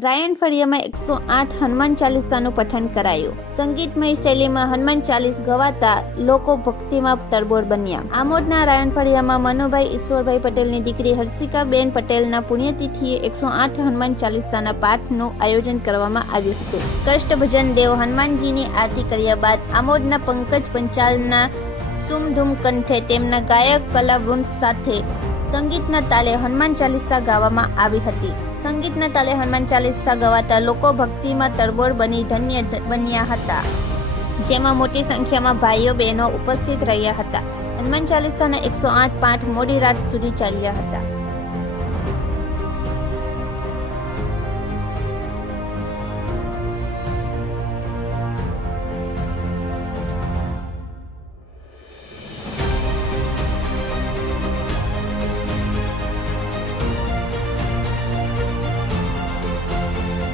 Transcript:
Ryan ફળિયામાં 108 હનુમાન ચાલીસાનું પઠન કરાયું. સંગીતમય શૈલીમાં હનુમાન ચાલીસ ગવાતા લોકો ભક્તિમાં તરબોળ બન્યા. આમોદના રાયન ફળિયામાં મનુભાઈ ઈશ્વરભાઈ પટેલની દીકરી હર્ષિકાબેન પટેલના પુણ્યતિથિએ 108 હનુમાન ચાલીસાના પાઠનું આયોજન કરવામાં આવ્યું હતું. કષ્ટભજન દેવ હનુમાનજીની આરતી કર્યા બાદ આમોદના પંકજ પંચાલના સુમધુમ કંઠે તેમના ગાયક કલાવૃંદ સાથે સંગીતના તાલે હનુમાન ચાલીસા ગાવામાં આવી હતી. સંગીતના તાલે હનુમાન ચાલીસા ગવાતા લોકો ભક્તિમાં તરબોળ બની ધન્ય બન્યા હતા, જેમાં મોટી સંખ્યામાં ભાઈઓ બહેનો ઉપસ્થિત રહ્યા હતા. હનુમાન ચાલીસાના 108 પાઠ મોડી રાત સુધી ચાલ્યા હતા.